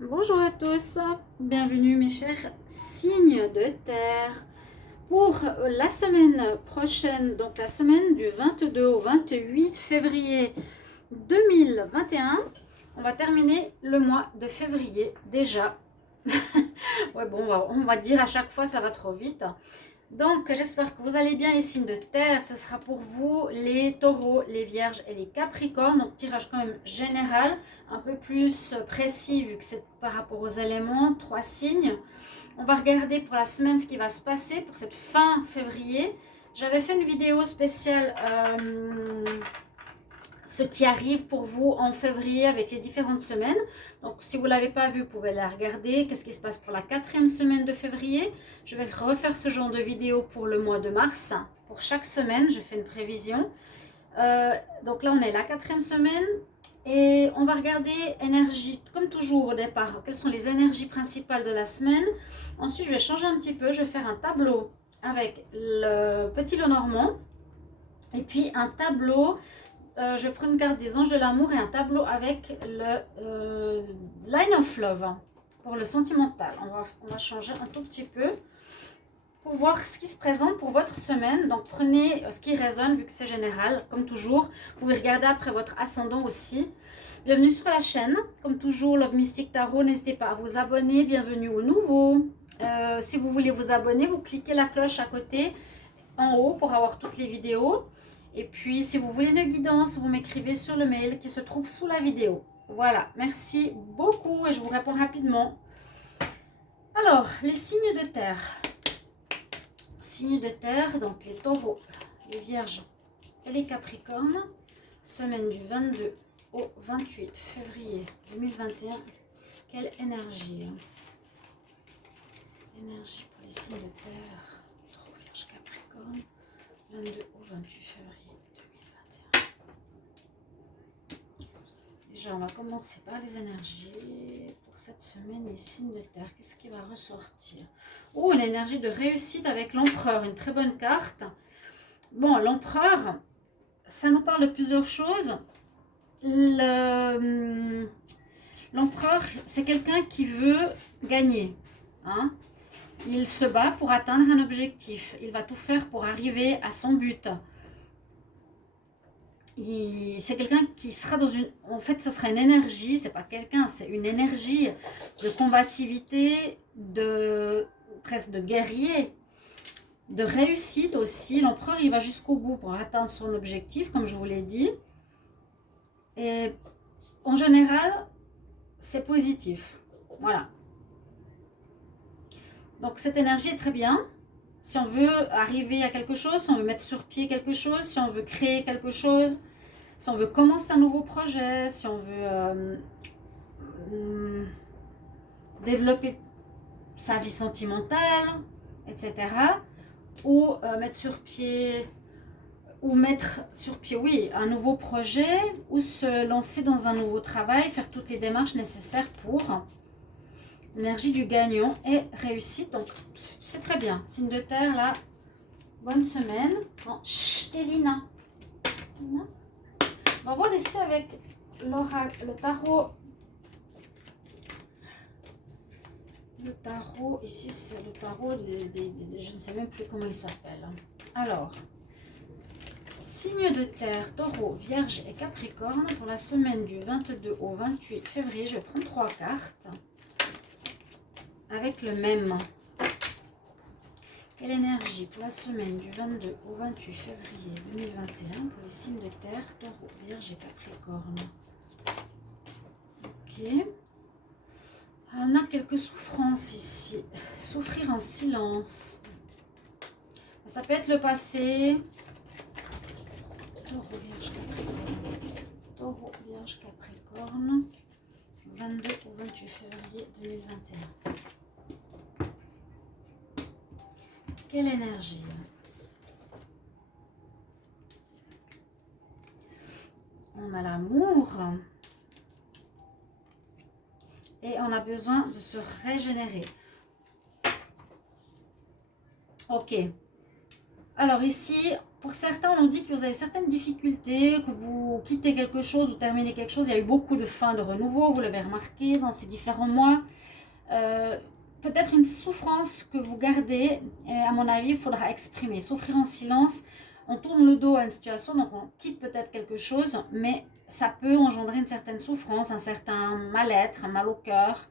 Bonjour à tous, bienvenue mes chers signes de terre. Pour la semaine prochaine, donc la semaine du 22 au 28 février 2021, on va terminer le mois de février déjà. Ouais, bon, on va dire à chaque fois, ça va trop vite. Donc, j'espère que vous allez bien les signes de terre. Ce sera pour vous les taureaux, les vierges et les capricornes. Donc, tirage quand même général, un peu plus précis vu que c'est par rapport aux éléments, 3 signes. On va regarder pour la semaine ce qui va se passer pour cette fin février. J'avais fait une vidéo spéciale ce qui arrive pour vous en février avec les différentes semaines. Donc, si vous ne l'avez pas vu, vous pouvez la regarder. Qu'est-ce qui se passe pour la 4e semaine de février? Je vais refaire ce genre de vidéo pour le mois de mars. Pour chaque semaine, je fais une prévision. Donc là, on est la 4e semaine. Et on va regarder énergie, comme toujours au départ, quelles sont les énergies principales de la semaine. Ensuite, je vais changer un petit peu. Je vais faire un tableau avec le petit Lenormand. Et puis un tableau je prends une carte des anges de l'amour et un tableau avec le Line of Love pour le sentimental. On va changer un tout petit peu pour voir ce qui se présente pour votre semaine. Donc prenez ce qui résonne vu que c'est général. Comme toujours, vous pouvez regarder après votre ascendant aussi. Bienvenue sur la chaîne. Comme toujours, Love Mystic Tarot, n'hésitez pas à vous abonner. Bienvenue aux nouveaux. Si vous voulez vous abonner, vous cliquez la cloche à côté en haut pour avoir toutes les vidéos. Et puis, si vous voulez une guidance, vous m'écrivez sur le mail qui se trouve sous la vidéo. Voilà, merci beaucoup et je vous réponds rapidement. Alors, les signes de terre. Signes de terre, donc les taureaux, les vierges et les capricornes. Semaine du 22 au 28 février 2021. Quelle énergie? Énergie pour les signes de terre. Taureaux, vierges, capricornes. 22 au 28 février 2021. Déjà, on va commencer par les énergies pour cette semaine, les signes de terre. Qu'est-ce qui va ressortir? Oh, une énergie de réussite avec l'empereur, une très bonne carte. Bon, l'empereur, ça nous parle de plusieurs choses. L'empereur, c'est quelqu'un qui veut gagner. Hein? Il se bat pour atteindre un objectif. Il va tout faire pour arriver à son but. C'est quelqu'un qui sera dans une... En fait, ce sera une énergie, c'est pas quelqu'un, c'est une énergie de combativité, presque de guerrier, de réussite aussi. L'empereur, il va jusqu'au bout pour atteindre son objectif, comme je vous l'ai dit. Et en général, c'est positif. Voilà. Donc, cette énergie est très bien. Si on veut arriver à quelque chose, si on veut mettre sur pied quelque chose, si on veut créer quelque chose, si on veut commencer un nouveau projet, si on veut développer sa vie sentimentale, etc. Ou mettre sur pied, oui, un nouveau projet, ou se lancer dans un nouveau travail, faire toutes les démarches nécessaires pour l'énergie du gagnant et réussite. Donc, c'est très bien. Signe de terre, là, bonne semaine. Bon, chut, Elina. On va voir ici avec le tarot. Le tarot, ici c'est le tarot je ne sais même plus comment il s'appelle. Alors, signe de terre, taureau, vierge et capricorne pour la semaine du 22 au 28 février. Je vais prendre 3 cartes avec le même. Quelle énergie pour la semaine du 22 au 28 février 2021 pour les signes de terre, taureau, vierge et capricorne. Ok. On a quelques souffrances ici. Souffrir en silence. Ça peut être le passé. Taureau, vierge, capricorne. Taureau, vierge, capricorne. 22 au 28 février 2021. Quelle énergie? On a l'amour. Et on a besoin de se régénérer. Ok. Alors ici, Pour certains, on nous dit que vous avez certaines difficultés, que vous quittez quelque chose ou terminez quelque chose. Il y a eu beaucoup de fins de renouveau, vous l'avez remarqué dans ces différents mois. Peut-être une souffrance que vous gardez, et à mon avis, il faudra exprimer. Souffrir en silence, on tourne le dos à une situation, donc on quitte peut-être quelque chose, mais ça peut engendrer une certaine souffrance, un certain mal-être, un mal au cœur.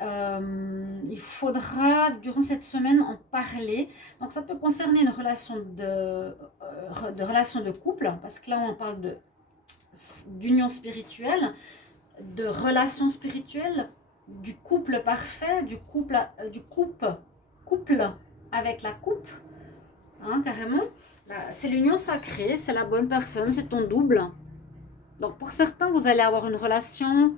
Il faudra, durant cette semaine, en parler. Donc ça peut concerner une relation relation de couple, parce que là, on parle d'union spirituelle, de relation spirituelle, du couple parfait, du couple avec la coupe, hein, carrément. C'est l'union sacrée, c'est la bonne personne, c'est ton double. Donc pour certains, vous allez avoir une relation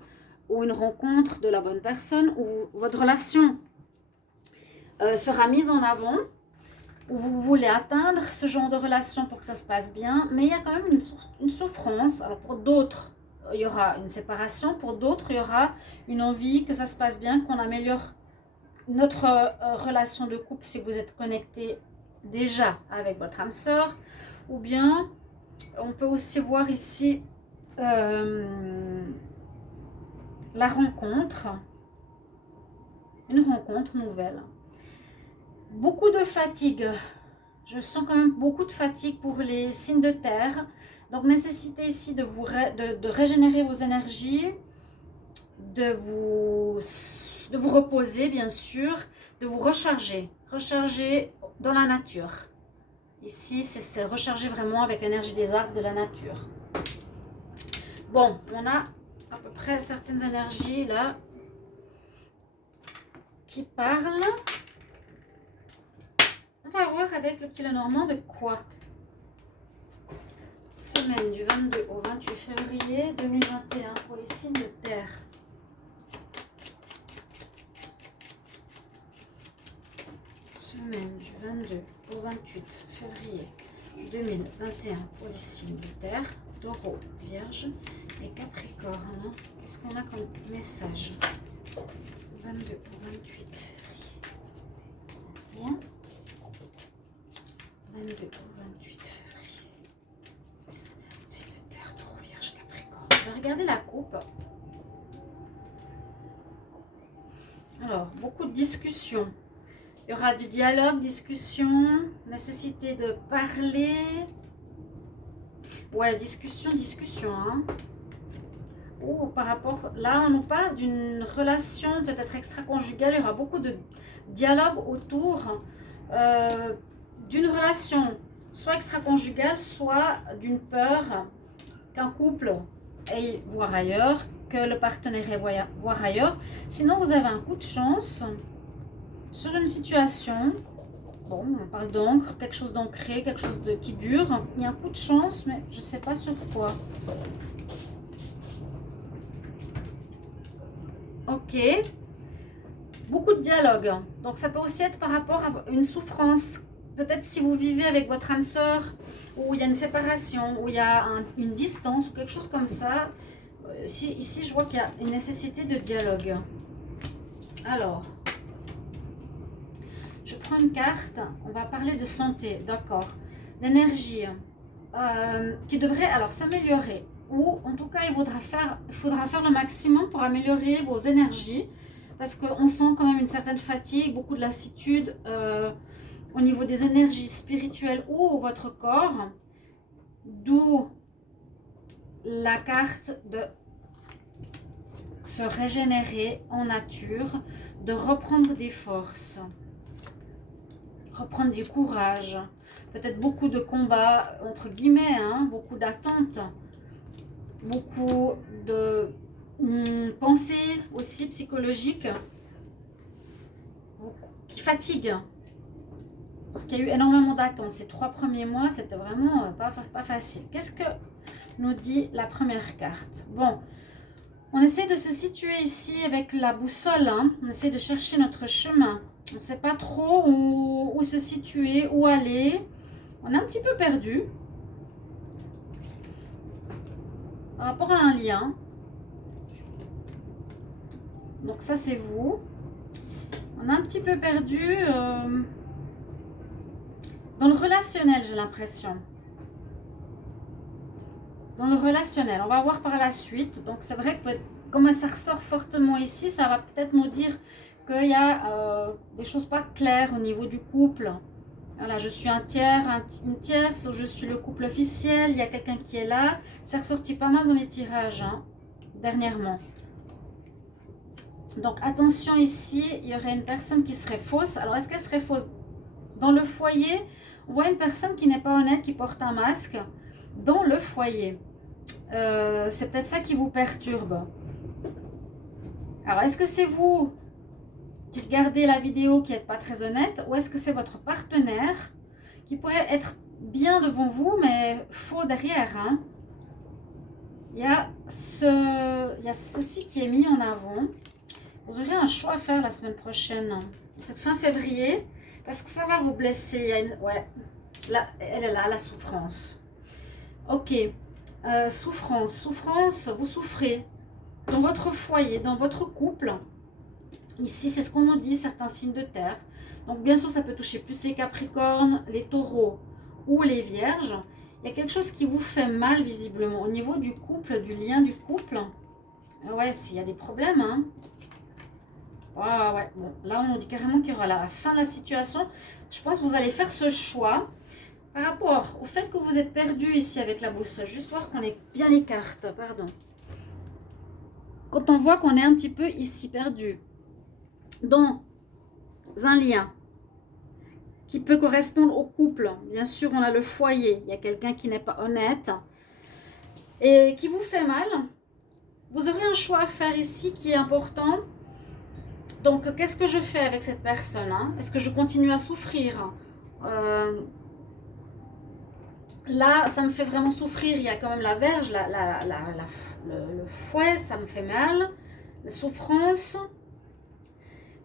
ou une rencontre de la bonne personne, où votre relation sera mise en avant, où vous voulez atteindre ce genre de relation pour que ça se passe bien, mais il y a quand même une souffrance. Alors pour d'autres, il y aura une séparation, pour d'autres, il y aura une envie que ça se passe bien, qu'on améliore notre relation de couple si vous êtes connecté déjà avec votre âme sœur, ou bien on peut aussi voir ici la rencontre, une rencontre nouvelle. Beaucoup de fatigue. Je sens quand même beaucoup de fatigue pour les signes de terre. Donc, nécessité ici de régénérer vos énergies, de vous reposer, bien sûr, de vous recharger. Recharger dans la nature. Ici, c'est recharger vraiment avec l'énergie des arbres de la nature. Bon, on a à peu près certaines énergies là qui parlent. On va voir avec le petit Lenormand de quoi. Semaine du 22 au 28 février 2021 pour les signes de terre. Semaine du 22 au 28 février 2021 pour les signes de terre, Taureau, Vierge et Capricorne. Qu'est-ce qu'on a comme message? 22 au 28 février. Bien. 22 au 28 février. Signe de terre, Taureau, Vierge, Capricorne. Je vais regarder la coupe. Alors, beaucoup de discussions. Il y aura du dialogue, discussion, nécessité de parler. Ouais, discussion, hein. Oh, par rapport, là, on nous parle d'une relation peut-être extra-conjugale. Il y aura beaucoup de dialogue autour d'une relation, soit extra-conjugale, soit d'une peur qu'un couple aille voir ailleurs, que le partenaire aille voir ailleurs. Sinon, vous avez un coup de chance sur une situation. Bon, on parle d'encre, quelque chose d'ancré, quelque chose qui dure. Il y a un coup de chance, mais je ne sais pas sur quoi. Ok. Beaucoup de dialogue. Donc, ça peut aussi être par rapport à une souffrance. Peut-être si vous vivez avec votre âme sœur, où il y a une séparation, où il y a une distance, ou quelque chose comme ça. Ici, je vois qu'il y a une nécessité de dialogue. Alors, je prends une carte, on va parler de santé, d'accord, d'énergie qui devrait alors s'améliorer, ou en tout cas il faudra faire le maximum pour améliorer vos énergies, parce qu'on sent quand même une certaine fatigue, beaucoup de lassitude au niveau des énergies spirituelles ou votre corps, d'où la carte de se régénérer en nature, de reprendre des forces. Reprendre du courage, peut-être beaucoup de combats, entre guillemets, hein, beaucoup d'attentes, beaucoup de pensées aussi psychologiques qui fatiguent. Parce qu'il y a eu énormément d'attentes. Ces 3 premiers mois, c'était vraiment pas facile. Qu'est-ce que nous dit la première carte? Bon, on essaie de se situer ici avec la boussole, hein. On essaie de chercher notre chemin. On ne sait pas trop où se situer, où aller. On est un petit peu perdu par rapport à un lien. Donc ça, c'est vous. On est un petit peu perdu. Dans le relationnel, j'ai l'impression. Dans le relationnel, on va voir par la suite. Donc c'est vrai que comme ça ressort fortement ici, ça va peut-être nous dire qu'il y a des choses pas claires au niveau du couple. Voilà, je suis un tiers, une tierce, je suis le couple officiel, il y a quelqu'un qui est là. C'est ressorti pas mal dans les tirages, hein, dernièrement. Donc attention ici, il y aurait une personne qui serait fausse. Alors est-ce qu'elle serait fausse dans le foyer? On voit une personne qui n'est pas honnête, qui porte un masque dans le foyer. C'est peut-être ça qui vous perturbe. Alors est-ce que c'est vous qui regardez la vidéo qui n'êtes pas très honnête, ou est-ce que c'est votre partenaire qui pourrait être bien devant vous mais faux derrière, hein? Il y a ceci qui est mis en avant. Vous aurez un choix à faire la semaine prochaine, cette fin février, parce que ça va vous blesser. Ouais, là, elle est là, la souffrance. Ok, souffrance, vous souffrez dans votre foyer, dans votre couple. Ici, c'est ce qu'on nous dit, certains signes de terre. Donc, bien sûr, ça peut toucher plus les capricornes, les taureaux ou les vierges. Il y a quelque chose qui vous fait mal, visiblement, au niveau du couple, du lien du couple. Ouais, s'il y a des problèmes, hein. Ouais. Bon, là, on nous dit carrément qu'il y aura la fin de la situation. Je pense que vous allez faire ce choix par rapport au fait que vous êtes perdu ici avec la boussole. Juste voir qu'on ait bien les cartes, pardon. Quand on voit qu'on est un petit peu ici perdu dans un lien qui peut correspondre au couple. Bien sûr, on a le foyer. Il y a quelqu'un qui n'est pas honnête et qui vous fait mal. Vous aurez un choix à faire ici qui est important. Donc, qu'est-ce que je fais avec cette personne, hein? Est-ce que je continue à souffrir? Là, ça me fait vraiment souffrir. Il y a quand même la verge, le fouet, ça me fait mal. La souffrance.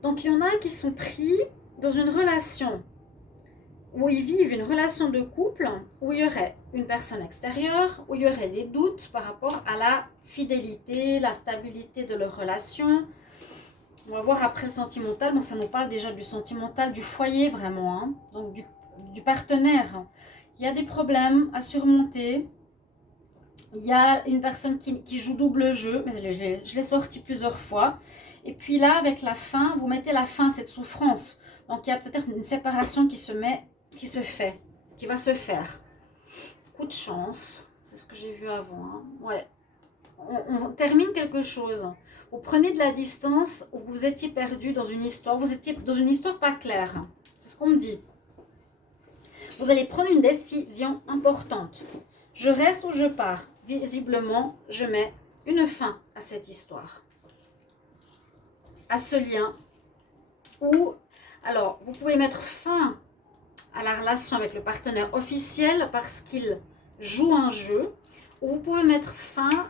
Donc, il y en a qui sont pris dans une relation où ils vivent une relation de couple, où il y aurait une personne extérieure, où il y aurait des doutes par rapport à la fidélité, la stabilité de leur relation. On va voir après le sentimental, mais ça nous parle déjà du sentimental, du foyer vraiment, hein, donc du partenaire. Il y a des problèmes à surmonter. Il y a une personne qui joue double jeu, mais je l'ai sorti plusieurs fois. Et puis là, avec la fin, vous mettez la fin à cette souffrance. Donc, il y a peut-être une séparation qui va se faire. Coup de chance, c'est ce que j'ai vu avant. Hein. Ouais, on termine quelque chose. Vous prenez de la distance où vous étiez perdu dans une histoire. Vous étiez dans une histoire pas claire. C'est ce qu'on me dit. Vous allez prendre une décision importante. Je reste ou je pars. Visiblement, je mets une fin à cette histoire. À ce lien. Ou, alors, vous pouvez mettre fin à la relation avec le partenaire officiel parce qu'il joue un jeu. Ou vous pouvez mettre fin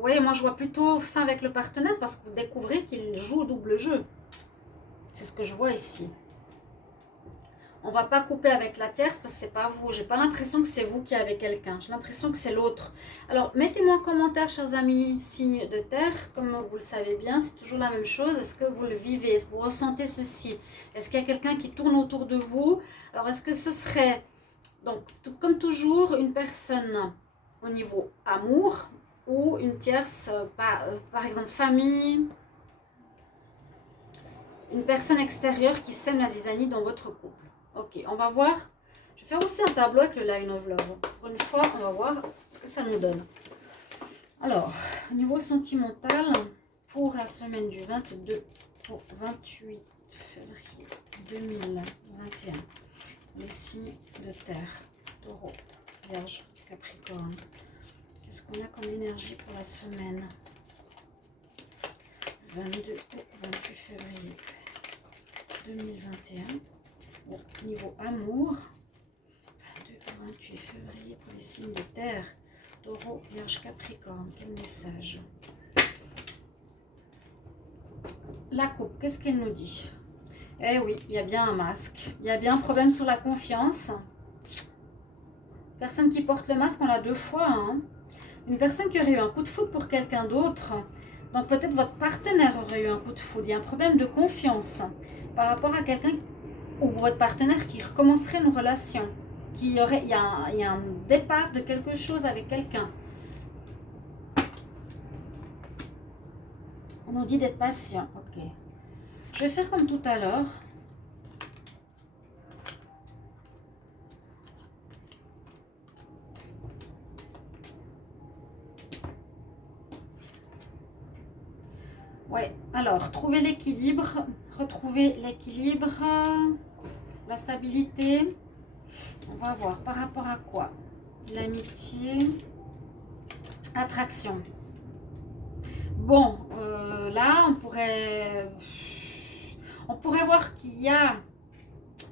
ouais, moi je vois plutôt fin avec le partenaire parce que vous découvrez qu'il joue au double jeu. C'est ce que je vois ici. On va pas couper avec la tierce parce que c'est pas vous. J'ai pas l'impression que c'est vous qui avez quelqu'un. J'ai l'impression que c'est l'autre. Alors, mettez-moi en commentaire, chers amis, signe de terre. Comme vous le savez bien, c'est toujours la même chose. Est-ce que vous le vivez? Est-ce que vous ressentez ceci? Est-ce qu'il y a quelqu'un qui tourne autour de vous? Alors, est-ce que ce serait, donc, comme toujours, une personne au niveau amour ou une tierce, par exemple, famille, une personne extérieure qui sème la zizanie dans votre couple? Ok, on va voir. Je vais faire aussi un tableau avec le Line of Love. Pour une fois, on va voir ce que ça nous donne. Alors, au niveau sentimental, pour la semaine du 22 au 28 février 2021, les signes de terre, taureau, vierge, capricorne. Qu'est-ce qu'on a comme énergie pour la semaine 22 au 28 février 2021. Bon, niveau amour, 22 au 28 février pour les signes de terre, taureau, vierge, capricorne. Quel message? La coupe, qu'est-ce qu'elle nous dit? Eh oui, il y a bien un masque. Il y a bien un problème sur la confiance. Personne qui porte le masque, on l'a deux fois. Hein. Une personne qui aurait eu un coup de foudre pour quelqu'un d'autre. Donc peut-être votre partenaire aurait eu un coup de foudre. Il y a un problème de confiance par rapport à quelqu'un ou votre partenaire qui recommencerait une relation. Il y a un départ de quelque chose avec quelqu'un. On nous dit d'être patient. Ok. Je vais faire comme tout à l'heure. Ouais, alors, trouver l'équilibre, retrouver l'équilibre, la stabilité. On va voir par rapport à quoi? L'amitié, attraction. Bon, là, on pourrait voir qu'il y a,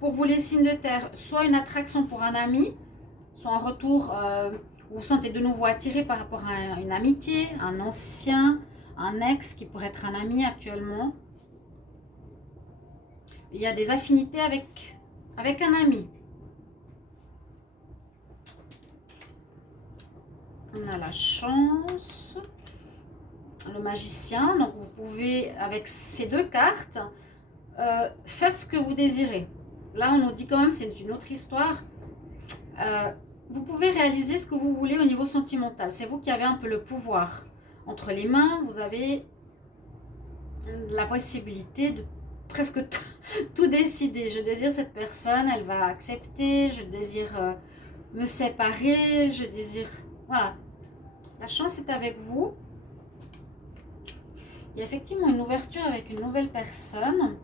pour vous les signes de terre, soit une attraction pour un ami, soit un retour, vous vous sentez de nouveau attiré par rapport à une amitié, un ancien, un ex qui pourrait être un ami actuellement. Il y a des affinités avec un ami. On a la chance, le magicien. Donc vous pouvez, avec ces deux cartes, faire ce que vous désirez. Là, on nous dit quand même, c'est une autre histoire. Vous pouvez réaliser ce que vous voulez au niveau sentimental. C'est vous qui avez un peu le pouvoir. Entre les mains, vous avez la possibilité de presque tout décider. Je désire cette personne, elle va accepter. Je désire me séparer. Je désire... Voilà. La chance est avec vous. Il y a effectivement une ouverture avec une nouvelle personne.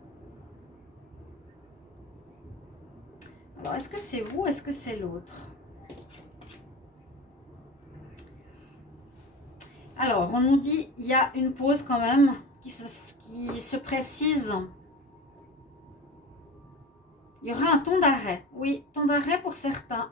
Alors, est-ce que c'est vous ou est-ce que c'est l'autre? Alors, on nous dit il y a une pause quand même qui se précise. Il y aura un temps d'arrêt. Oui, temps d'arrêt pour certains.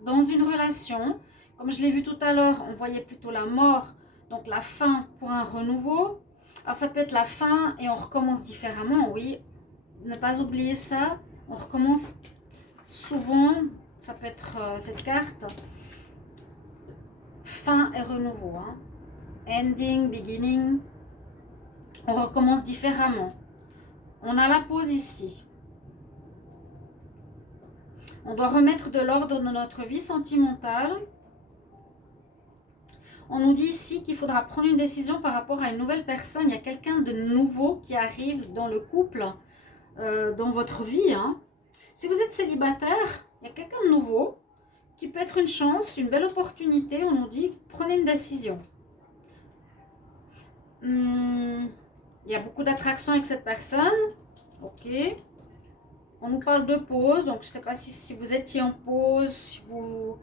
Dans une relation, comme je l'ai vu tout à l'heure, on voyait plutôt la mort, donc la fin pour un renouveau. Alors, ça peut être la fin et on recommence différemment, oui. Ne pas oublier ça. On recommence souvent, ça peut être cette carte. Fin et renouveau. Hein. Ending, beginning. On recommence différemment. On a la pause ici. On doit remettre de l'ordre dans notre vie sentimentale. On nous dit ici qu'il faudra prendre une décision par rapport à une nouvelle personne. Il y a quelqu'un de nouveau qui arrive dans le couple, dans votre vie. Hein. Si vous êtes célibataire, il y a quelqu'un de nouveau qui peut être une chance, une belle opportunité. On nous dit, prenez une décision. Il y a beaucoup d'attraction avec cette personne. Ok. On nous parle de pause. Donc, je ne sais pas si vous étiez en pause, si vous...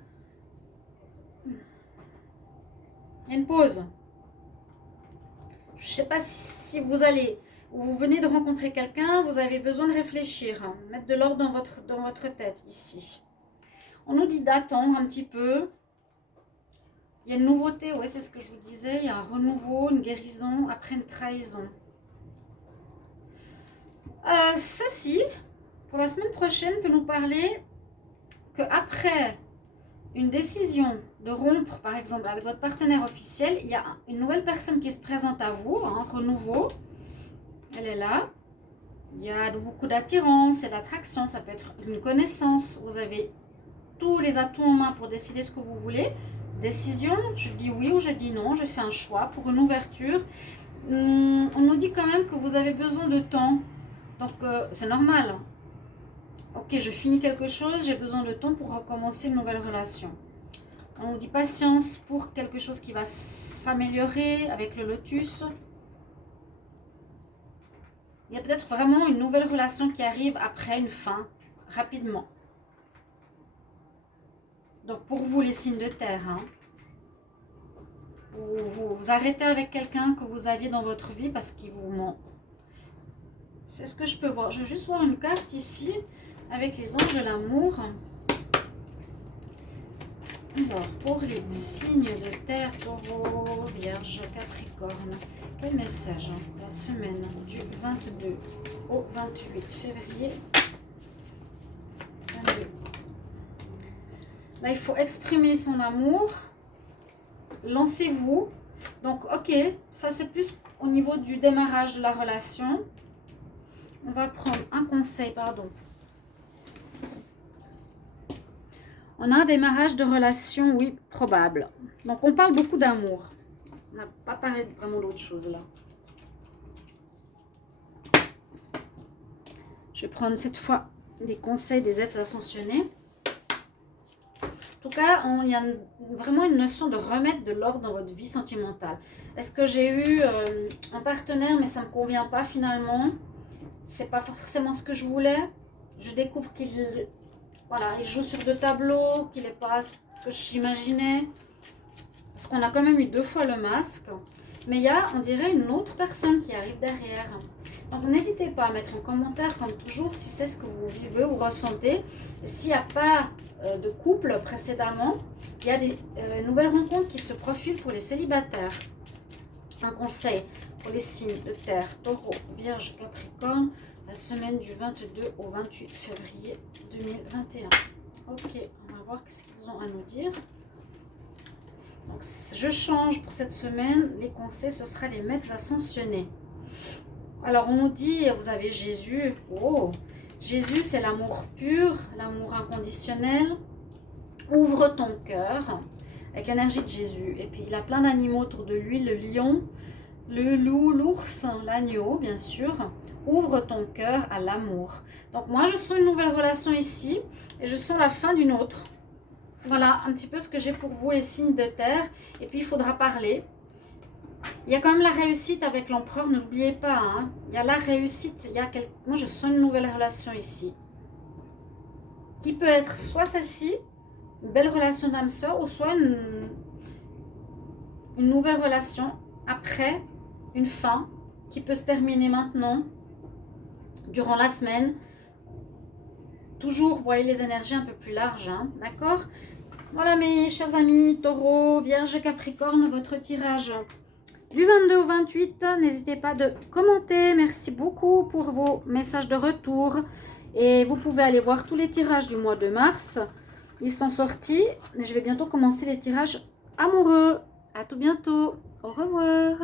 Il y a une pause. Je ne sais pas si vous allez... ou vous venez de rencontrer quelqu'un, vous avez besoin de réfléchir. Hein, mettre de l'ordre dans votre tête ici. On nous dit d'attendre un petit peu. Il y a une nouveauté, oui, c'est ce que je vous disais. Il y a un renouveau, une guérison après une trahison. Ceci, pour la semaine prochaine, peut nous parler qu'après une décision de rompre, par exemple, avec votre partenaire officiel, il y a une nouvelle personne qui se présente à vous, un renouveau. Elle est là. Il y a beaucoup d'attirance et d'attraction. Ça peut être une connaissance. Vous avez tous les atouts en main pour décider ce que vous voulez. Décision, je dis oui ou je dis non. Je fais un choix pour une ouverture. On nous dit quand même que vous avez besoin de temps. Donc, c'est normal. Ok, je finis quelque chose. J'ai besoin de temps pour recommencer une nouvelle relation. On nous dit patience pour quelque chose qui va s'améliorer avec le lotus. Il y a peut-être vraiment une nouvelle relation qui arrive après une fin, rapidement. Donc pour vous, les signes de terre, hein, vous arrêtez avec quelqu'un que vous aviez dans votre vie parce qu'il vous ment. C'est ce que je peux voir. Je vais juste voir une carte ici avec les anges de l'amour. Alors, pour les signes de terre, taureau, vierge, capricorne, quel message la semaine du 22 au 28 février 22. Là, il faut exprimer son amour. Lancez-vous. Donc, ok, ça c'est plus au niveau du démarrage de la relation. On va prendre un conseil, pardon. On a un démarrage de relation, oui, probable. Donc, on parle beaucoup d'amour. On n'a pas parlé vraiment d'autre chose là. Je vais prendre cette fois des conseils des êtres ascensionnés. En tout cas, il y a vraiment une notion de remettre de l'ordre dans votre vie sentimentale. Est-ce que j'ai eu un partenaire, mais ça ne me convient pas finalement? C'est pas forcément ce que je voulais. Je découvre qu'il il joue sur 2 tableaux, qu'il n'est pas ce que j'imaginais. Parce qu'on a quand même eu 2 fois le masque. Mais il y a, on dirait, une autre personne qui arrive derrière. Donc n'hésitez pas à mettre en commentaire, comme toujours, si c'est ce que vous vivez ou ressentez. S'il n'y a pas de couple précédemment, il y a des nouvelles rencontres qui se profilent pour les célibataires. Un conseil pour les signes de terre, taureau, vierge, capricorne, la semaine du 22 au 28 février 2021. Ok, on va voir ce qu'ils ont à nous dire. Donc, je change pour cette semaine. Les conseils, ce sera les maîtres ascensionnés. Alors, on nous dit, vous avez Jésus. Oh, Jésus, c'est l'amour pur, l'amour inconditionnel. Ouvre ton cœur avec l'énergie de Jésus. Et puis, il a plein d'animaux autour de lui. Le lion, le loup, l'ours, l'agneau, bien sûr. Ouvre ton cœur à l'amour. Donc, moi, je sens une nouvelle relation ici. Et je sens la fin d'une autre. Voilà un petit peu ce que j'ai pour vous, les signes de terre. Et puis, il faudra parler. Il y a quand même la réussite avec l'empereur, ne l'oubliez pas. Hein. Il y a la réussite. Moi, je sens une nouvelle relation ici. Qui peut être soit celle-ci, une belle relation d'âme-sœur, ou soit une nouvelle relation après une fin qui peut se terminer maintenant, durant la semaine. Toujours, voyez les énergies un peu plus larges. Hein, d'accord ? Voilà mes chers amis, taureau, vierge, capricorne, votre tirage du 22 au 28. N'hésitez pas de commenter. Merci beaucoup pour vos messages de retour. Et vous pouvez aller voir tous les tirages du mois de mars. Ils sont sortis. Je vais bientôt commencer les tirages amoureux. À tout bientôt. Au revoir.